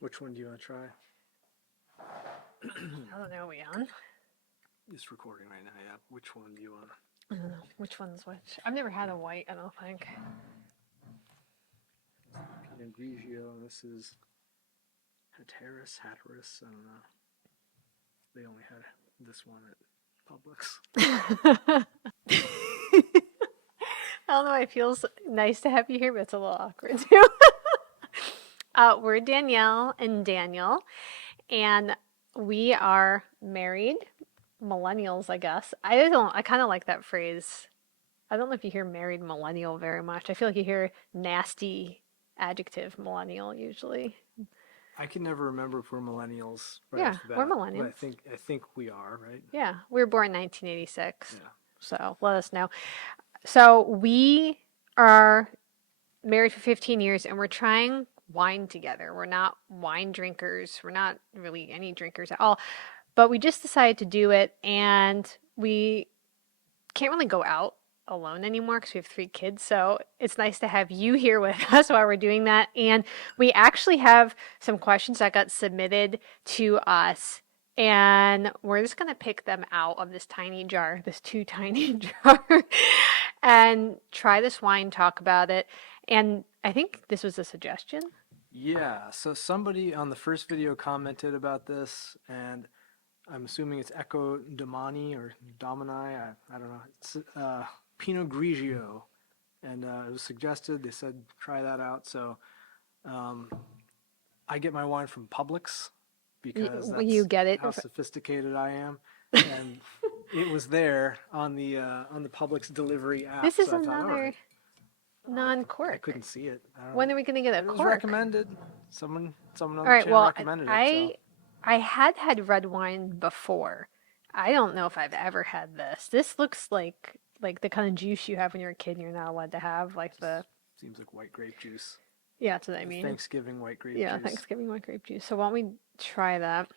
Which one do you want to try? I don't know. Are we on? It's recording right now, yeah. Which one do you want? I don't know. Which one's which? I've never had a white, I don't think. Pinot Grigio. This is Hatteras. I don't know. They only had this one at Publix. I don't know. It feels nice to have you here, but it's a little awkward too. We're Danielle and Daniel, and we are married millennials, I guess. I kind of like that phrase. I don't know if you hear married millennial very much. I feel like you hear nasty adjective millennial usually. I can never remember if we're millennials right Yeah, off the we're bat, but millennials. I think we are, right? Yeah, we were born 1986. Yeah. So let us know. So we are married for 15 years and we're trying wine together. We're not wine drinkers. We're not really any drinkers at all. But we just decided to do it and we can't really go out alone anymore because we have 3 kids. So it's nice to have you here with us while we're doing that. And we actually have some questions that got submitted to us. And we're just going to pick them out of this tiny jar, this too tiny jar, and try this wine, talk about it. And I think this was a suggestion. Yeah, so somebody on the first video commented about this, and I'm assuming it's Ecco Domani or Domini. I don't know. It's Pinot Grigio, and it was suggested. They said try that out. So um, I get my wine from Publix because You that's get it. how sophisticated I am, and it was there on the Publix delivery app. This is So I thought, all another right, I non-cork. couldn't see it. I don't When know. are we going to get a It was cork? recommended. Someone on All the right, channel well, recommended it. So I had red wine before. I don't know if I've ever had this. This looks like the kind of juice you have when you're a kid and you're not allowed to have, like just the seems like white grape juice. yeah, that's what I The mean. Thanksgiving white grape Yeah, juice. Thanksgiving white grape juice. So why don't we try that?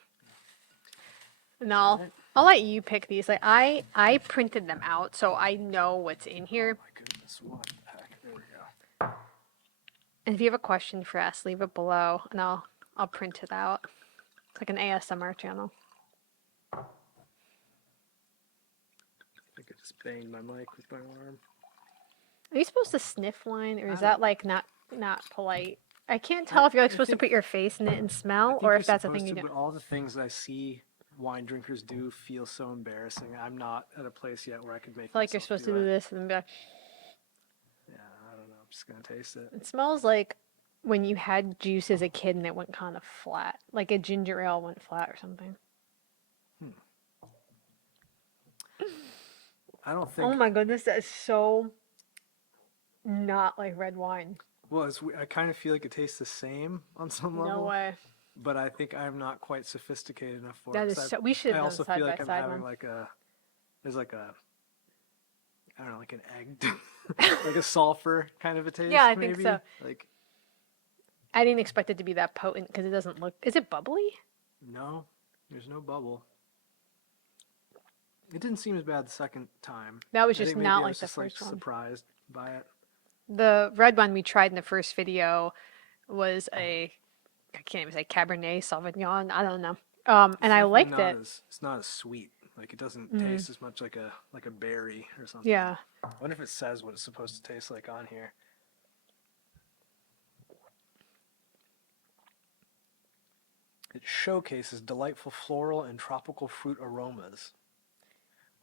And All I'll right. I'll let you pick these. Like I printed them out so I know what's in here. Oh my goodness, what the heck? There we go. And if you have a question for us, leave it below and I'll print it out. It's like an ASMR channel. I think I just banged my mic with my arm. Are you supposed to sniff wine, or I is don't that know. like not polite? I can't tell if you're like I supposed to think put your face in it and I smell, think or you're if that's a thing supposed you to, do. but all the things I see wine drinkers do feel so embarrassing. I'm not at a place yet where I could I make feel like you're myself supposed to do do it. this and then be like, Yeah, I don't know. I'm just gonna taste it. it smells like when you had juice as a kid and it went kind of flat, like a ginger ale went flat or something. Hmm. I don't Oh think. my goodness, that is so not like red wine. Well, I kind of feel like it tastes the same on some No level, way. but I think I'm not quite sophisticated enough for it. That is Because so. We should I have done a also side feel by like I'm side having one. there's like a, I don't know, like an egg, like a sulfur kind of a Yeah, taste, I think so. maybe. Like, I didn't expect it to be that potent because it doesn't look. Is it bubbly? no, there's no bubble. It didn't seem as bad the second time. That was I just think maybe not I like was the just like first one. surprised by it. The red one we tried in the first video was a I can't even say Cabernet Sauvignon. I don't know. It's And I definitely liked not it. as it's not as sweet. Like it doesn't Mm, taste as much like a berry or something. yeah. I wonder if it says what it's supposed to taste like on here. It showcases delightful floral and tropical fruit aromas.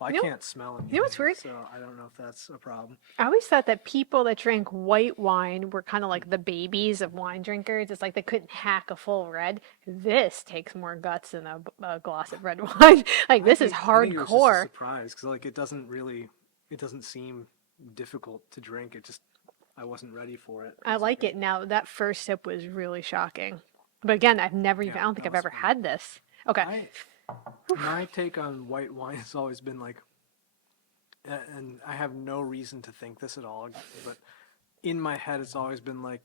Well, I You know, can't smell you know what's anything, weird? so I don't know if that's a problem. I always thought that people that drank white wine were kind of like the babies of wine drinkers. It's like they couldn't hack a full red. This takes more guts than a glass of red wine. Like this is I think it was just a hardcore. surprise because like it doesn't seem difficult to drink. It just I wasn't ready for it I or like something. it now. That first sip was really shocking. But again, I've never even, Yeah, I don't think that I've was ever fun. had this. Okay. I My take on white wine has always been like, and I have no reason to think this at all, but in my head it's always been like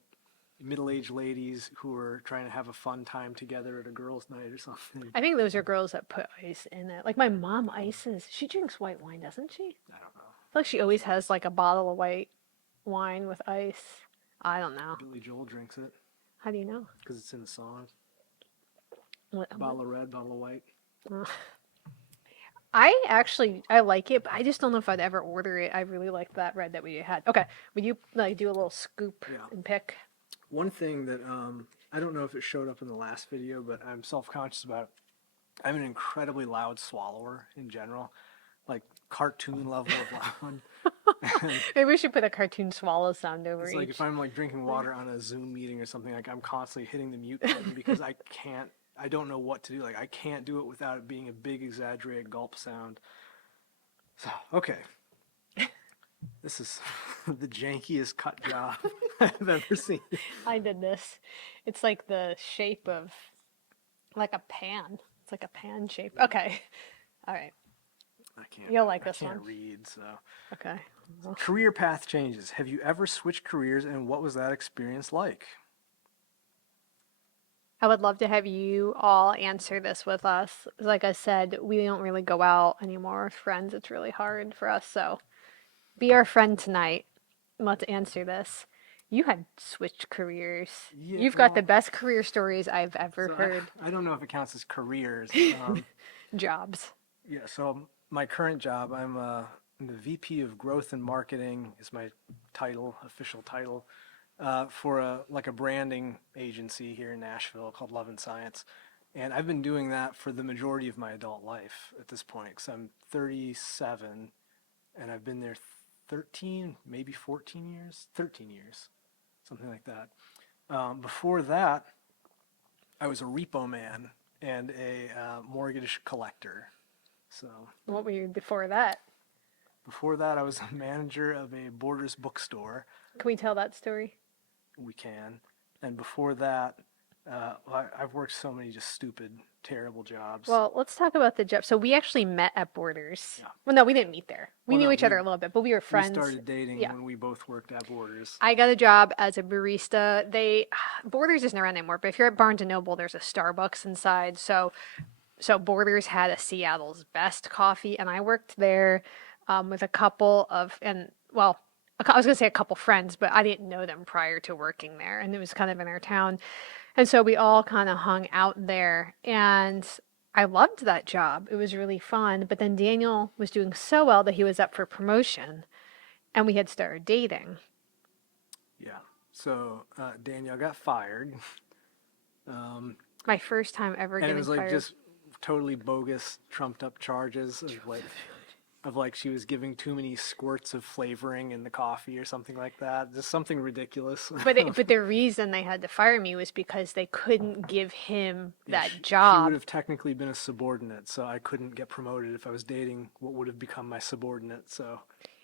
middle-aged ladies who are trying to have a fun time together at a girls' night or something. I think those are girls that put ice in it. Like my mom ices. She drinks white wine, doesn't she? I don't know. I feel like she always has like a bottle of white wine with ice. I don't know. Billy Joel drinks it How do you know? because it's in the song. Bottle of red, bottle of white. I like it, but I just don't know if I'd ever order it. I really like that red that we had. Okay, would you like do a little scoop Yeah. and pick? One thing that I don't know if it showed up in the last video, but I'm self-conscious about. I'm an incredibly loud swallower in general, like cartoon level of loud. And Maybe we should put a cartoon swallow sound over it's like if each. I'm like drinking water on a Zoom meeting or something, like I'm constantly hitting the mute button because I can't. I don't know what to do. Like I can't do it without it being a big exaggerated gulp sound. So okay, this is the jankiest cut job I've ever seen. I did this. It's like the shape of like a pan. It's like a pan shape. Okay. All right. I can't. You'll like I this can't one. read. So Okay. career path changes. Have you ever switched careers, and what was that experience like? I would love to have you all answer this with us. Like I said, we don't really go out anymore with friends. It's really hard for us. So be our friend tonight. Let's answer this. You had switched careers. Yeah. You've got the best career stories I've ever So heard. I don't know if it counts as careers. Jobs. Yeah. So my current job, I'm the VP of Growth and Marketing is my title, official title, for a branding agency here in Nashville called Love and Science, and I've been doing that for the majority of my adult life at this point. Because I'm 37, and I've been there 13, maybe 14 years, 13 years, something like that. Before that, I was a repo man and a mortgage collector. So What were you before that? before that, I was a manager of a Borders bookstore. Can we tell that story? We can. And before that, I've worked so many just stupid, terrible jobs. Well, let's talk about the job. So we actually met at Borders. Yeah. Well, no, we didn't meet there. We Well, knew no, each other a little bit, but we were we friends. started dating Yeah. when we both worked at Borders. I got a job as a barista. Borders isn't around anymore, but if you're at Barnes and Noble, there's a Starbucks inside. So Borders had a Seattle's best coffee, and I worked there with a couple of, and well, I was gonna say a couple friends, but I didn't know them prior to working there, and it was kind of in our town, and so we all kind of hung out there, and I loved that job. It was really fun. But then Daniel was doing so well that he was up for promotion, and we had started dating. Yeah. So Danielle got fired. My first time ever And it getting was like fired. just totally bogus, trumped up charges of like she was giving too many squirts of flavoring in the coffee or something like that. Just something ridiculous. But the reason they had to fire me was because they couldn't give him Yeah, that she job. would have technically been a subordinate, so I couldn't get promoted if I was dating what would have become my subordinate. So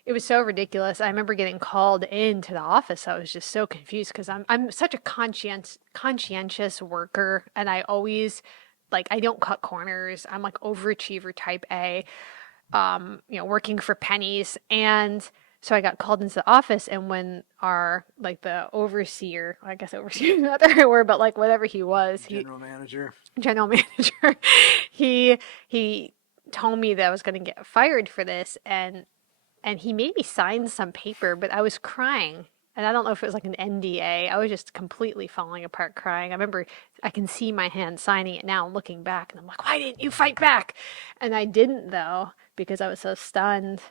It was so ridiculous. I remember getting called into the office. I was just so confused because I'm such a conscientious worker, and I always like I don't cut corners. I'm like overachiever type A. Working for pennies. And so I got called into the office, and when our like the overseer, I guess overseer is not the right word, but like whatever he was, general manager. general manager, he told me that I was going to get fired for this, and he made me sign some paper, but I was crying. And I don't know if it was like an NDA. I was just completely falling apart crying. I remember I can see my hand signing it now, looking back, and I'm like, why didn't you fight back? And I didn't, though, because I was so stunned.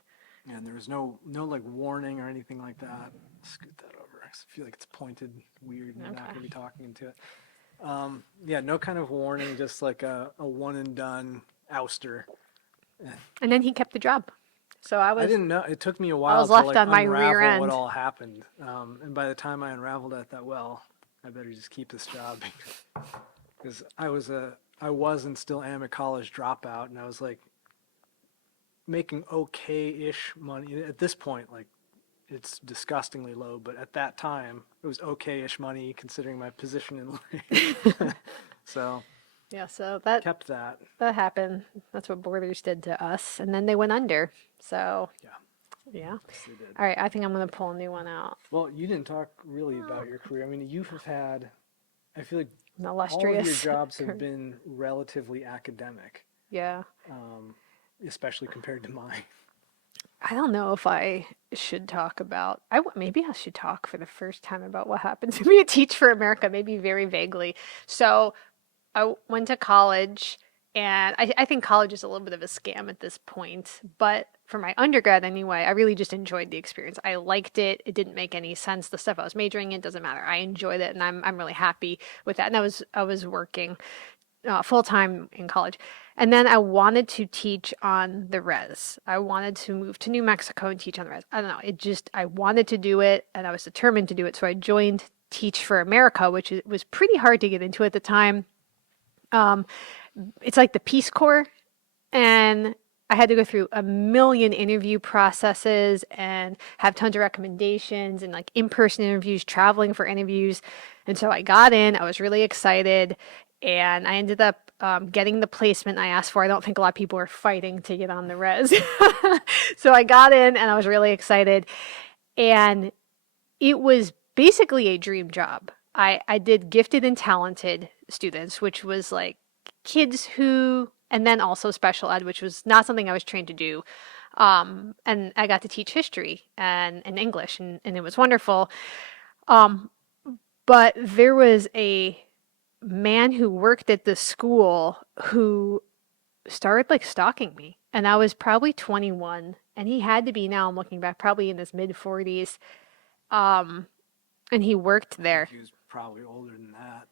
And there was no like warning or anything like that. Scoot that over. I feel like it's pointed weird and I'm not Okay. going to be talking into it. Yeah, no kind of warning, just like a one and done ouster. And then he kept the job. So I I was, didn't know. It took me a while was to left like on my rear unravel what end. all happened. And by the time I unraveled it, that well, I better just keep this job because I was and still am a college dropout, and I was like making okay-ish money at this point. Like it's disgustingly low, but at that time it was okay-ish money considering my position in life. So Yeah, so that kept that. happened. That's what Borders did to us. And then they went under. So, Yeah, yeah. yes, they did. All right, I think I'm going to pull a new one out. Well, you didn't talk really about your career. I mean, you have had. I feel like An all of your illustrious. jobs have been relatively academic, Yeah. especially compared to mine. I don't know if I should talk about. Maybe I should talk for the first time about what happened to me at Teach for America, maybe very vaguely. So I went to college, and I think college is a little bit of a scam at this point. But for my undergrad anyway, I really just enjoyed the experience. I liked it. It didn't make any sense. The stuff I was majoring in doesn't matter. I enjoyed it, and I'm really happy with that. And I was working full time in college. And then I wanted to teach on the res. I wanted to move to New Mexico and teach on the res. I don't know. I wanted to do it and I was determined to do it. So I joined Teach for America, which was pretty hard to get into at the time. Um, it's like the Peace Corps, and I had to go through a million interview processes and have tons of recommendations and like in person interviews, traveling for interviews. And so I got in, I was really excited, and I ended up getting the placement I asked for. I don't think a lot of people were fighting to get on the res. So I got in and I was really excited. And it was basically a dream job. I did gifted and talented students, which was like kids who, and then also special ed, which was not something I was trained to do. And I got to teach history and English, and it was wonderful. Um, but there was a man who worked at the school who started like stalking me. And I was probably 21, and he had to be, now I'm looking back, probably in his mid 40s. Um, and he worked I think there. he was probably older than that.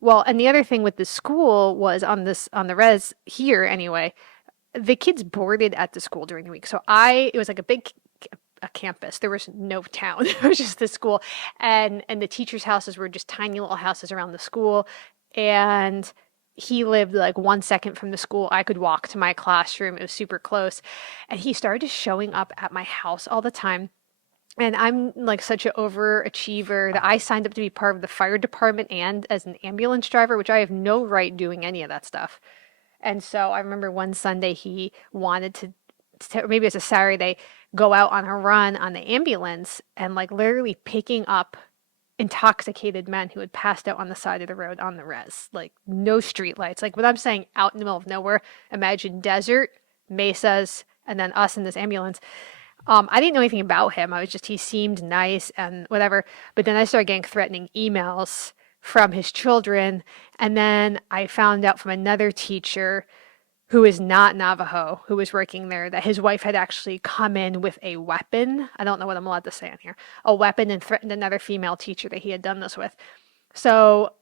Well, and the other thing with the school was on the res here anyway, the kids boarded at the school during the week. So it was like a campus. There was no town. It was just the school. And the teachers' houses were just tiny little houses around the school. And he lived like 1 second from the school. I could walk to my classroom. It was super close. And he started showing up at my house all the time. And I'm like such an overachiever that I signed up to be part of the fire department and as an ambulance driver, which I have no right doing any of that stuff. And so I remember one Sunday he wanted to maybe it's a Saturday, go out on a run on the ambulance and like literally picking up intoxicated men who had passed out on the side of the road on the res. Like no street lights. Like what I'm saying, out in the middle of nowhere, imagine desert, mesas, and then us in this ambulance. I didn't know anything about him. He seemed nice and whatever. But then I started getting threatening emails from his children. And then I found out from another teacher who is not Navajo, who was working there, that his wife had actually come in with a weapon. I don't know what I'm allowed to say on here. A weapon, and threatened another female teacher that he had done this with. So,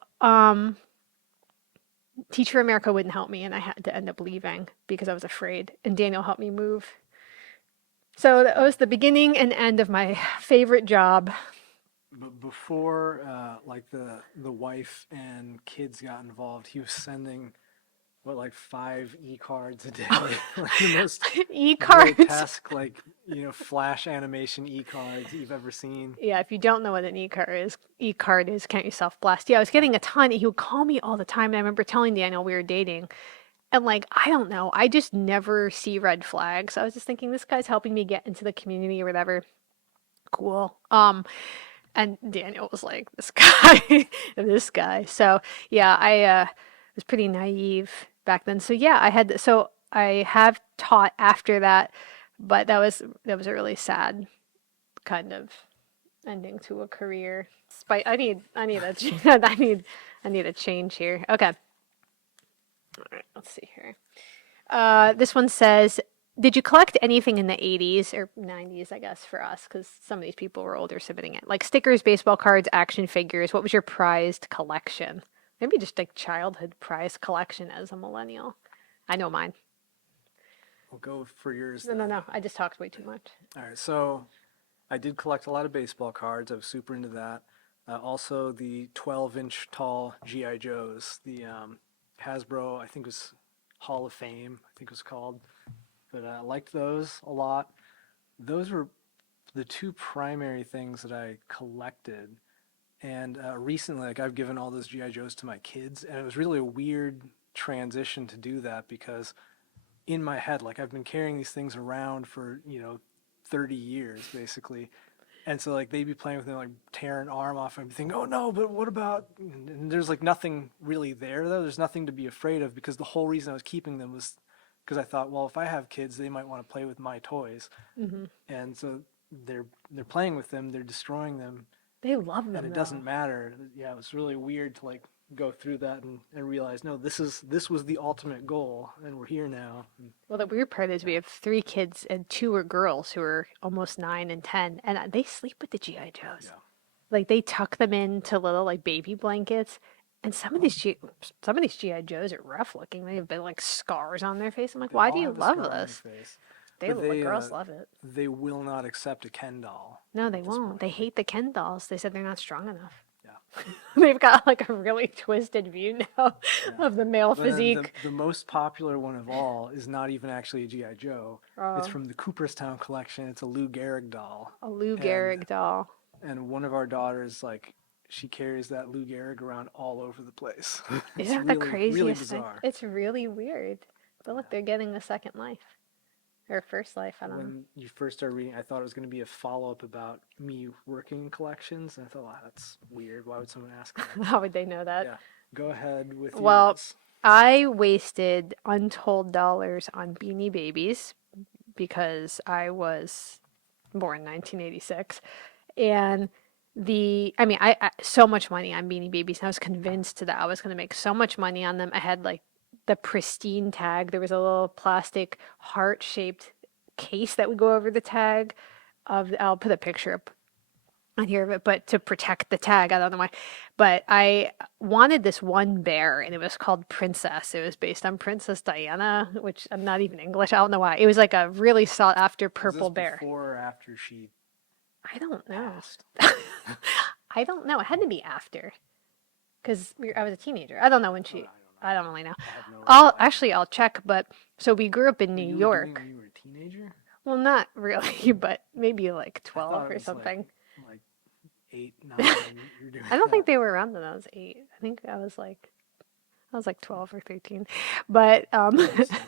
Teacher America wouldn't help me, and I had to end up leaving because I was afraid. And Daniel helped me move. So that was the beginning and end of my favorite job. But before, like the wife and kids got involved, he was sending what, like 5 e-cards a day, like the most E-cards. grotesque, like, flash animation e-cards you've ever seen. Yeah, if you don't know what an e-card is, count yourself blessed. Yeah, I was getting a ton. He would call me all the time, and I remember telling Daniel we were dating, and like, I don't know, I just never see red flags. I was just thinking this guy's helping me get into the community or whatever. Cool. And Daniel was like, this guy, this guy. So yeah, I was pretty naive back then. So yeah, I have taught after that, but that was a really sad kind of ending to a career. Despite I need a I need a change here. Okay. All right, let's see here. This one says, did you collect anything in the 80s or 90s, I guess, for us? Because some of these people were older submitting it. Like stickers, baseball cards, action figures. What was your prized collection? Maybe just like childhood prized collection as a millennial. I know mine. We'll go for yours No, no, then. no. I just talked way too much. All right, so I did collect a lot of baseball cards. I was super into that. Also, the 12-inch tall GI Joes, the Hasbro, I think it was Hall of Fame, I think it was called. But I liked those a lot. Those were the two primary things that I collected. And recently, like, I've given all those GI Joes to my kids, and it was really a weird transition to do that because in my head, like, I've been carrying these things around for 30 years basically, and so like they'd be playing with them, like tear an arm off, and I'd be thinking, oh no, but what about? And there's like nothing really there though. There's nothing to be afraid of because the whole reason I was keeping them was because I thought, well, if I have kids, they might want to play with my toys, Hmm. and so they're playing with them, they're destroying them, They love and them it though. doesn't matter. Yeah, it was really weird to like go through that and realize, no, this was the ultimate goal, and we're here now. And, Well, the weird part is we yeah, have 3 kids and 2 are girls who are almost 9 and 10, and they sleep with the GI Joes. yeah. Like they tuck them into little like baby blankets. And some of these GI Joes are rough looking. They have been like scars on their face. I'm like, They why do all you have a love scar on their this? face, They but like girls love it. they will not accept a Ken doll No, they at this won't. point. They hate the Ken dolls. They said they're not strong enough. Yeah, They've got like a really twisted view now yeah. of the male But then physique. the most popular one of all is not even actually a GI Joe. It's Uh, from the Cooperstown collection. It's a Lou Gehrig doll, a Lou and Gehrig doll. one of our daughters, like, she carries that Lou Gehrig around all over the place. It's Isn't that the really craziest thing? bizarre. It's really weird. But look, they're getting a second life. Or first life, I don't know. When you first started reading, I thought it was going to be a follow up about me working in collections, and I thought, wow, that's weird. Why would someone ask that? How would they know that? Yeah, go ahead with Well, yours. I wasted untold dollars on Beanie Babies because I was born in 1986. And I so much money on Beanie Babies. And I was convinced that I was going to make so much money on them. I had like the pristine tag. There was a little plastic heart shaped case that would go over the tag I'll put a picture up on here of it, but to protect the tag, I don't know why. But I wanted this one bear, and it was called Princess. It was based on Princess Diana, which I'm not even English. I don't know why. It was like a really sought after Was this purple bear. before or after she I don't know. passed? I don't know. It had to be after, because I was a teenager. I don't know when Oh, I she. don't know. I don't really know. I have no I'll recollection. I'll check. But so we grew up in But New you were doing it York. when you were a teenager? Well, not really, but maybe like I thought 12 it or was something. like 8, 9. You were doing I don't that. think they were around when I was 8. I was like 12 or 13. But Interesting.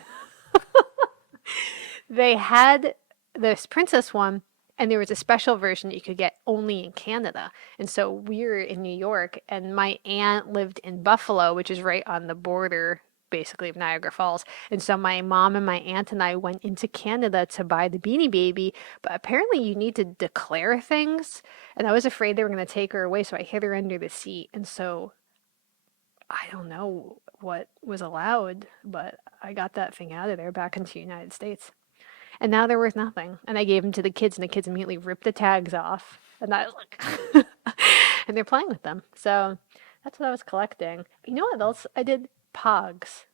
they had this princess one, and there was a special version that you could get only in Canada. And so we were in New York, and my aunt lived in Buffalo, which is right on the border basically of Niagara Falls. And so my mom and my aunt and I went into Canada to buy the Beanie Baby, but apparently you need to declare things. And I was afraid they were going to take her away, so I hid her under the seat. And so I don't know what was allowed, but I got that thing out of there back into the United States. And now they're worth nothing. And I gave them to the kids, and the kids immediately ripped the tags off. And I was like, and they're playing with them. So that's what I was collecting. You know what else I did? Pogs.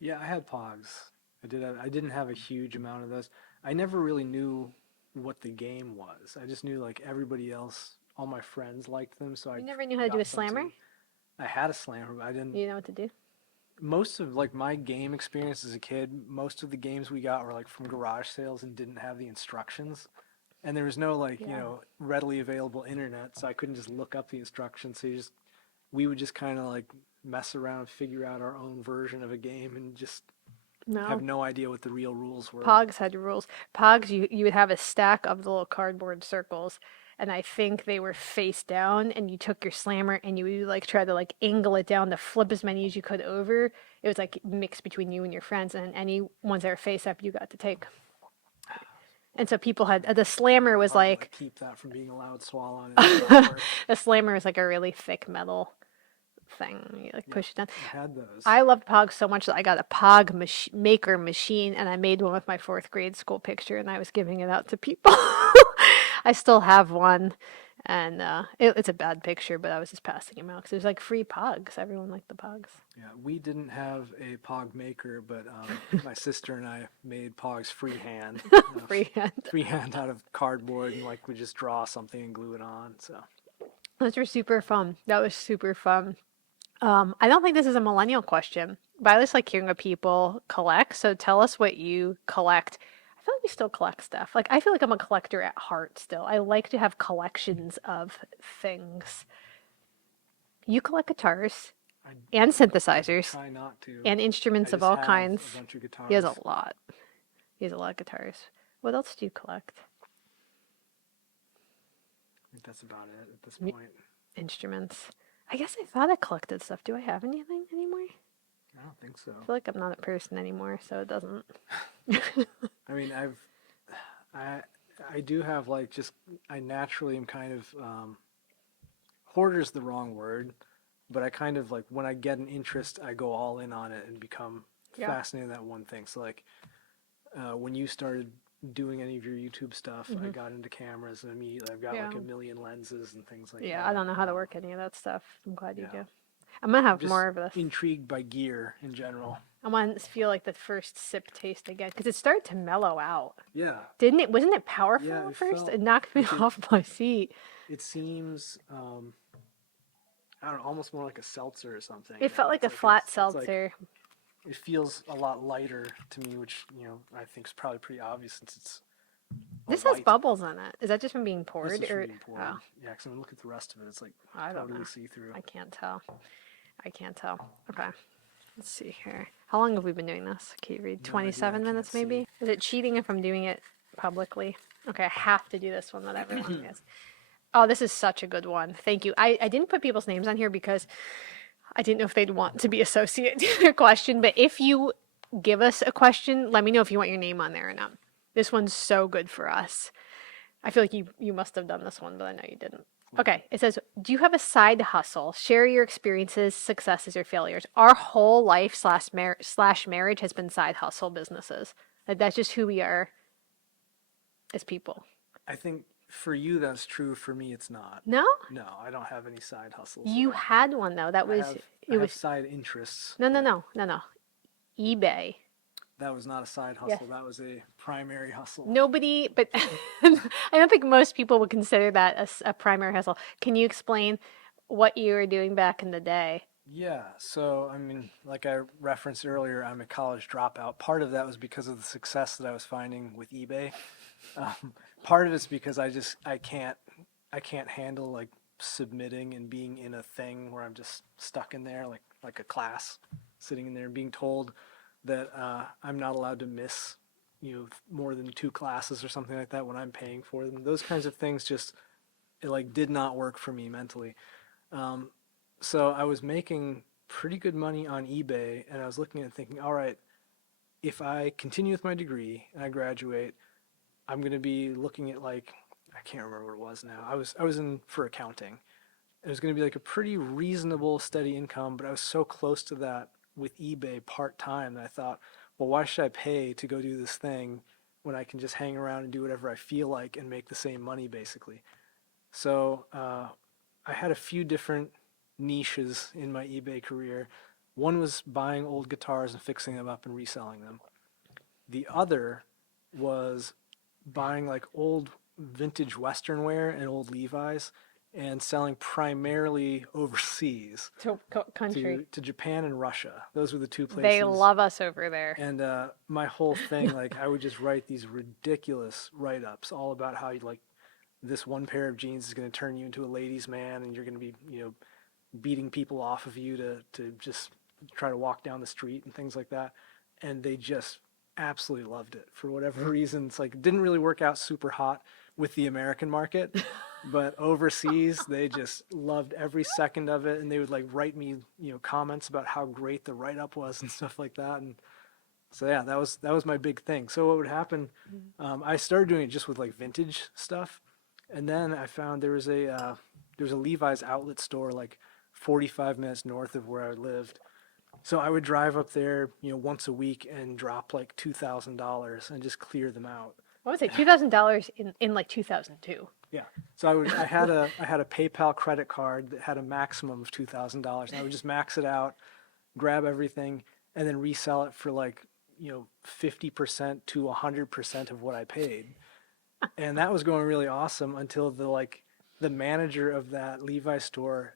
Yeah, I had Pogs. I didn't have a huge amount of those. I never really knew what the game was. I just knew like everybody else, all my friends liked them, so I You never knew how to do a got some slammer? too. I had a slammer, but I didn't. You know what to do? Most of like my game experience as a kid, most of the games we got were like from garage sales and didn't have the instructions. And there was no like, Yeah. readily available internet, so I couldn't just look up the instructions. So we would just kind of like mess around, figure out our own version of a game, and just have No. no idea what the real rules were. Pogs had rules. Pogs, you would have a stack of the little cardboard circles, and I think they were face down, and you took your slammer and you would like try to like angle it down to flip as many as you could over. It was like mixed between you and your friends, and any ones that were face up, you got to take. And so people had the slammer was Hard to, like keep that from being a loud swallow on an hour. the slammer was like a really thick metal thing. You like Yeah, push it down. I had those. I loved Pogs so much that I got a Pog maker machine, and I made one with my 4th grade school picture, and I was giving it out to people. I still have one, and it's a bad picture, but I was just passing them out because it was like free Pogs. Everyone liked the Pogs. Yeah, we didn't have a Pog maker, but my sister and I made Pogs freehand. Freehand. Freehand out of cardboard, and like we just draw something and glue it on. So Those were super fun. That was super fun. I don't think this is a millennial question, but I just like hearing what people collect. So tell us what you collect. I feel like we still collect stuff. Like I feel like I'm a collector at heart still. I like to have collections of things. You collect guitars I and synthesizers try not to. and I instruments of just all have kinds. a bunch of He has guitars. a lot. He has a lot of guitars. What else do you collect? I think that's about it at this point. Instruments. I guess I thought I collected stuff. Do I have anything anymore? I don't think so. I feel like I'm not a person anymore, so it doesn't. I mean, I I do have I naturally am kind of hoarder's the wrong word, but I kind of like when I get an interest, I go all in on it and become Yeah. fascinated in that one thing. So like when you started doing any of your YouTube stuff, I Hmm. got into cameras and immediately I've got Yeah. like a million lenses and things like Yeah. I that. don't know how to work any of that stuff. I'm glad you Yeah, do. I'm gonna I'm have just more of this. intrigued by gear in general. I want to feel like the first sip taste again because it started to mellow out. Yeah, Didn't it? Wasn't it powerful yeah, at it first? felt It knocked me like it. off my seat. It seems I don't know, almost more like a seltzer or something. It felt like It's a like flat it's like seltzer. it feels a lot lighter to me, which I think is probably pretty obvious since it's a This has white. bubbles in it. Is that just from being This poured is from or? being poured. Oh, Yeah, because when I look at the rest of it, it's like I don't totally know. see through. I can't tell. I can't tell. Okay. Let's see here. How long have we been doing this? Can you read? No idea. I 27 can't minutes see. maybe? Is it cheating if I'm doing it publicly? Okay, I have to do this one, whatever long it is. Oh, this is such a good one. Thank you. I didn't put people's names on here because I didn't know if they'd want to be associated to their question, but if you give us a question, let me know if you want your name on there or not. This one's so good for us. I feel like you must have done this one, but I know you didn't. Okay, it says, do you have a side hustle? Share your experiences, successes, or failures. Our whole life slash marriage has been side hustle businesses. Like, that's just who we are as people. I think for you that's true. For me, it's not. No, No, I don't have any side hustles. you had one though. That I was have I it have was side interests, no no but no no no eBay. that was not a side Yes. hustle. That was a primary hustle. Nobody, but I don't think most people would consider that a primary hustle. Can you explain what you were doing back in the day? Yeah, so I mean, like I referenced earlier, I'm a college dropout. Part of that was because of the success that I was finding with eBay. Um, Part of it's because I can't handle like submitting and being in a thing where I'm just stuck in there like a class, sitting in there and being told that I'm not allowed to miss more than two classes or something like that when I'm paying for them. Those kinds of things just it like did not work for me mentally. Um, so I was making pretty good money on eBay, and I was looking at it thinking, all right, if I continue with my degree and I graduate, I'm going to be looking at like I can't remember what it was now. I was in for accounting. It was going to be like a pretty reasonable steady income, but I was so close to that with eBay part time that I thought, well, why should I pay to go do this thing when I can just hang around and do whatever I feel like and make the same money basically. So I had a few different niches in my eBay career. One was buying old guitars and fixing them up and reselling them. The other was buying like old vintage Western wear and old Levi's and selling primarily overseas To country. to Japan and Russia. Those were the two They places. love us over there. And my whole thing, like I would just write these ridiculous write-ups all about how you like this one pair of jeans is going to turn you into a ladies' man, and you're going to be, beating people off of you to just try to walk down the street and things like that. And they just absolutely loved it for whatever reason. It's like it didn't really work out super hot with the American market, but overseas they just loved every second of it, and they would like write me, comments about how great the write up was and stuff like that. And so yeah, that was my big thing. So what would happen? I started doing it just with like vintage stuff, and then I found there was a Levi's outlet store like 45 minutes north of where I lived. So I would drive up there, once a week and drop like $2,000 and just clear them out. What was it? $2,000 in like 2002. Yeah. So I had a PayPal credit card that had a maximum of $2,000, and I would just max it out, grab everything, and then resell it for like 50% to 100% of what I paid. And that was going really awesome until the manager of that Levi store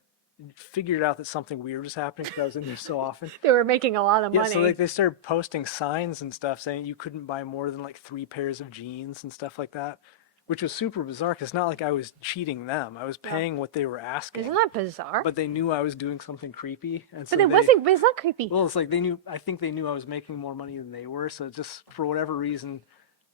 figured out that something weird was happening because I was in there so often. They were making a lot of Yeah, money. so like they started posting signs and stuff saying you couldn't buy more than like three pairs of jeans and stuff like that, which was super bizarre because it's not like I was cheating them. I was paying what they were asking, Isn't that bizarre? but they knew I was doing something creepy, and so But it they. wasn't. But it's not creepy. Well, it's like they knew. I think they knew I was making more money than they were, so it just for whatever reason,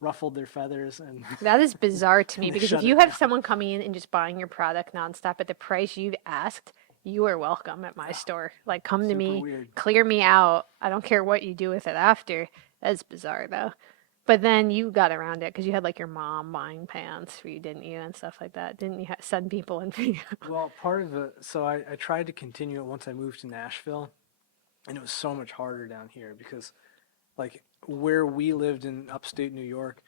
ruffled their feathers and. That is bizarre to me They because if shut you it have down. someone coming in and just buying your product nonstop at the price you've asked, you are welcome at my store. Like, come to Super me, weird. clear me out. I don't care what you do with it after. That's bizarre, though. But then you got around it because you had like your mom buying pants for you, didn't you, and stuff like that. Didn't you send people in for you? Well, part of it, so I tried to continue it once I moved to Nashville, and it was so much harder down here because, like, where we lived in upstate New York,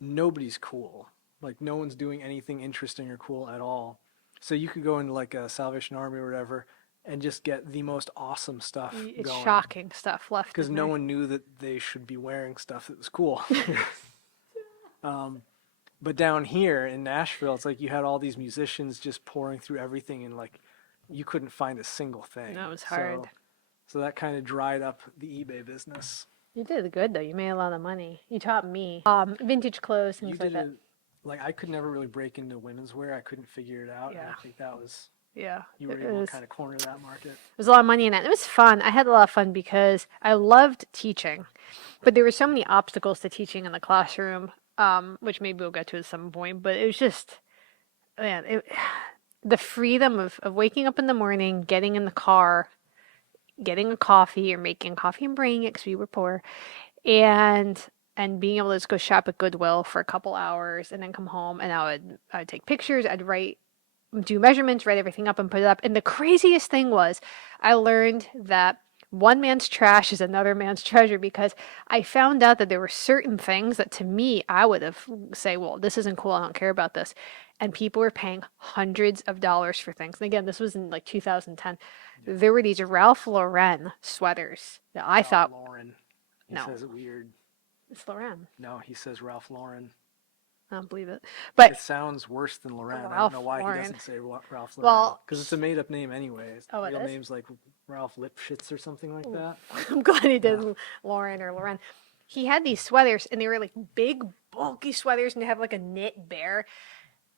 nobody's cool. Like, no one's doing anything interesting or cool at all. So you could go into like a Salvation Army or whatever and just get the most awesome stuff It's going shocking stuff left because in no there. one knew that they should be wearing stuff that was cool. Um, but down here in Nashville, it's like you had all these musicians just pouring through everything and like you couldn't find a single thing. That was hard. So that kind of dried up the eBay business. You did good though. You made a lot of money. You taught me vintage clothes, You things like did that. it like I could never really break into women's wear. I couldn't figure it out. And Yeah, I think that was yeah. you were It able to was. kind of corner that market. There's a lot of money in that. It was fun. I had a lot of fun because I loved teaching, but there were so many obstacles to teaching in the classroom, which maybe we'll get to at some point. But it was just, man, the freedom of waking up in the morning, getting in the car, getting a coffee or making coffee and bringing it because we were poor, and being able to just go shop at Goodwill for a couple hours and then come home and I would take pictures, I'd write, do measurements, write everything up and put it up. And the craziest thing was I learned that one man's trash is another man's treasure because I found out that there were certain things that to me I would have say, well, this isn't cool, I don't care about this. And people were paying hundreds of dollars for things. And again, this was in like 2010. Yeah. There were these Ralph Lauren sweaters that I Ralph thought, Lauren. He no, says it weird. it's Lauren. No, he says Ralph Lauren. I don't believe it. It But sounds worse than Loren. I don't Ralph know why he Lauren. doesn't say Ralph Lauren. Well, Because it's a made up name anyways. oh, it Real is? name's like Ralph Lipschitz or something like Ooh. that. I'm glad he Yeah. did Lauren or Lauren. He had these sweaters and they were like big, bulky sweaters and they have like a knit bear.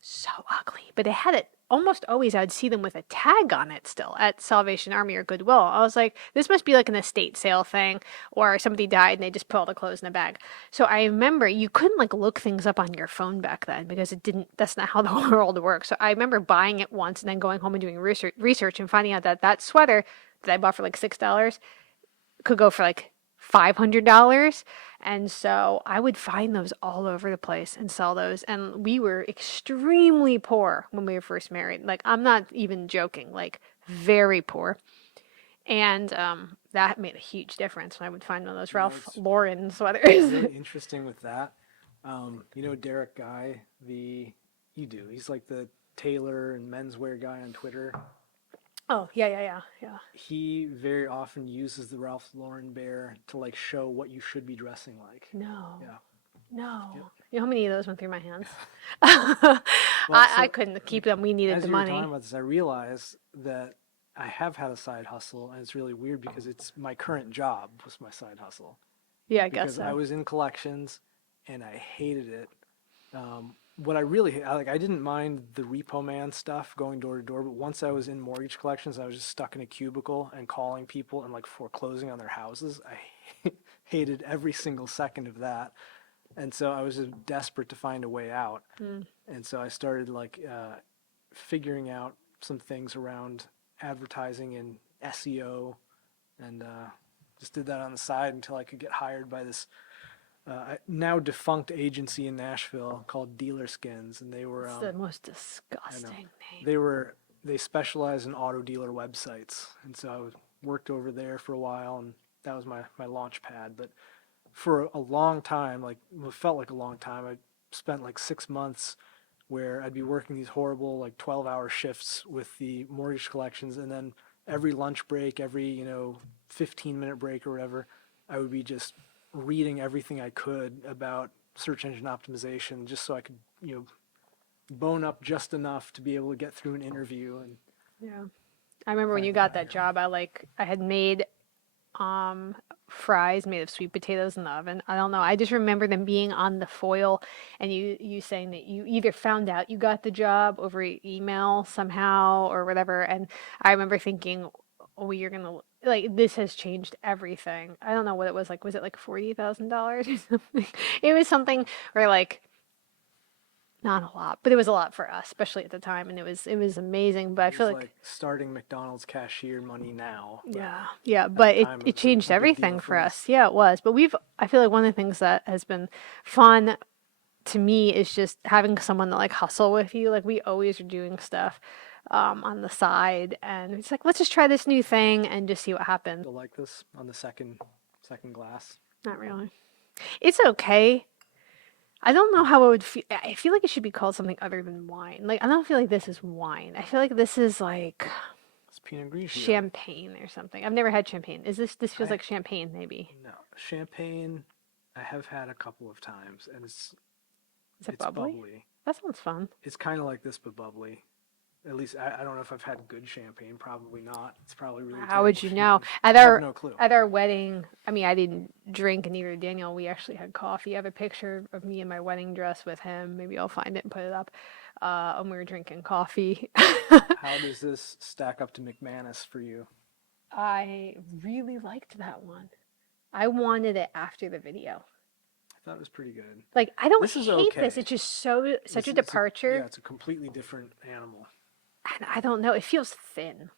So ugly. But they had it almost always, I'd see them with a tag on it still at Salvation Army or Goodwill. I was like, this must be like an estate sale thing or somebody died and they just put all the clothes in a bag. So I remember you couldn't like look things up on your phone back then because it didn't, that's not how the world works. So I remember buying it once and then going home and doing research and finding out that that sweater that I bought for like $6 could go for like $500. And so I would find those all over the place and sell those. And we were extremely poor when we were first married. Like, I'm not even joking, like, very poor. And that made a huge difference when I would find one of those You know, Ralph it's Lauren sweaters. really interesting with that. You know Derek Guy, you do. He's like the tailor and menswear guy on Twitter. Oh, yeah. He very often uses the Ralph Lauren bear to like show what you should be dressing like. No, Yeah. no. Yep. You know how many of those went through my hands? Well, I so couldn't keep them. We needed as the you were talking money. about this, I realized that I have had a side hustle, and it's really weird because it's my current job was my side hustle Yeah, I guess because I so. was in collections and I hated it. What I really like, I didn't mind the repo man stuff going door to door, but once I was in mortgage collections, I was just stuck in a cubicle and calling people and like foreclosing on their houses. I hated every single second of that. And so I was just desperate to find a way out. Mm. And so I started like figuring out some things around advertising and SEO, and just did that on the side until I could get hired by this now defunct agency in Nashville called Dealer Skins, and they were It's the most I know disgusting name. they specialize in auto dealer websites, and so worked over there for a while, and that was my launch pad. But for a long time, like it felt like a long time, I spent like 6 months where I'd be working these horrible like 12-hour shifts with the mortgage collections, and then every lunch break, every 15-minute break or whatever, I would be just reading everything I could about search engine optimization just so I could bone up just enough to be able to get through an interview and Yeah. I remember when you finally got got that here. job, I had made um fries made of sweet potatoes in the oven. I don't know. I just remember them being on the foil and you saying that you either found out you got the job over email somehow or whatever. And I remember thinking, oh, you're gonna like this has changed everything. I don't know what it was like. Was it like $40,000 or something? It was something where like Not a lot, but it was a lot for us, especially at the time, and it was amazing. But I It feel was like like starting McDonald's cashier money now, but yeah, at the but it, time it it was a changed big deal everything for for us. us. Yeah, it was. But I feel like one of the things that has been fun to me is just having someone to like hustle with you. Like we always are doing stuff on the side, and it's like let's just try this new thing and just see what happens. Still like this on the second glass. Not really. It's okay. I don't know how it would feel. I feel like it should be called something other than wine. Like I don't feel like this is wine. I feel like this is like It's Pinot Grigio. champagne or something. I've never had champagne. This feels I like champagne maybe. no champagne. I have had a couple of times, and Is it it's bubbly? bubbly. That sounds fun. It's kind of like this, but bubbly. At least I don't know if I've had good champagne. Probably not. It's probably really How would terrible you know? champagne. At I have our no clue. at our wedding, I mean, I didn't drink, and neither did Daniel. We actually had coffee. I have a picture of me in my wedding dress with him. Maybe I'll find it and put it up. And we were drinking coffee. How does this stack up to McManus for you? I really liked that one. I wanted it after the video. I thought it was pretty good. Like I don't This is hate this. okay. It's just such a It's departure, it's a completely different animal. and I don't know. It feels thin.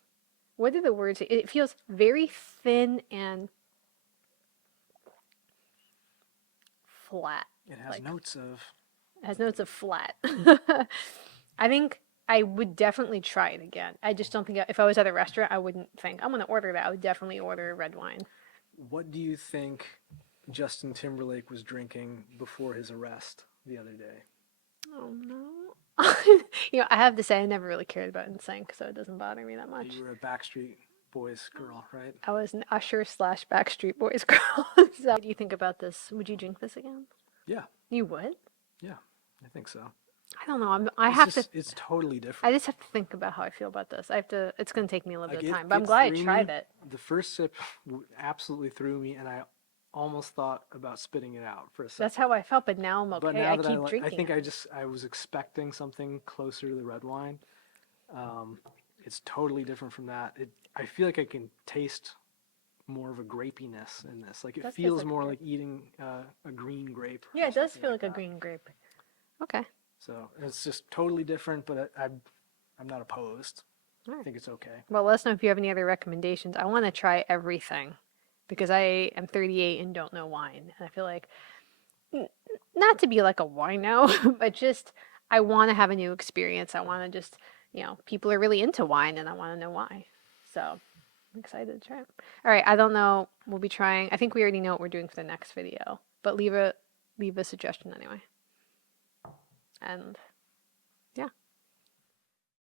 What are the words? It feels very thin and flat. It has Like notes of. it has notes of flat. I think I would definitely try it again. I just don't think if I was at a restaurant, I wouldn't think I'm gonna order that. I would definitely order red wine. What do you think Justin Timberlake was drinking before his arrest the other day? Oh no. I have to say I never really cared about NSYNC, so it doesn't bother me that much. You were a Backstreet Boys girl, right? I was an Usher slash Backstreet Boys girl. So, what do you think about this? Would you drink this again? Yeah, You would? yeah, I think so. I don't know. I It's have to. just it's totally I different. just have to think about how I feel about this. I have to. It's gonna take me a little Like bit of it, time, but I'm it glad I threw tried me. it. The first sip absolutely threw me, and I almost thought about spitting it out for a second. That's how I felt, but now I'm But okay. now I that keep I drinking think it. I was expecting something closer to the red wine. Um, it's totally different from that. I feel like I can taste more of a grapiness in this. Like It it does taste feels like a more grape. like eating a green grape. Yeah, or it does something feel like a that. green grape. Okay. So it's just totally different, but I'm not opposed. All I right. think it's okay. Well, let us know if you have any other recommendations. I want to try everything because I am 38 and don't know wine, and I feel like not to be like a wino, but just I want to have a new experience. I want to just, people are really into wine and I want to know why. So I'm excited to try it. All right, I don't know. We'll be trying. I think we already know what we're doing for the next video, but leave a suggestion anyway. And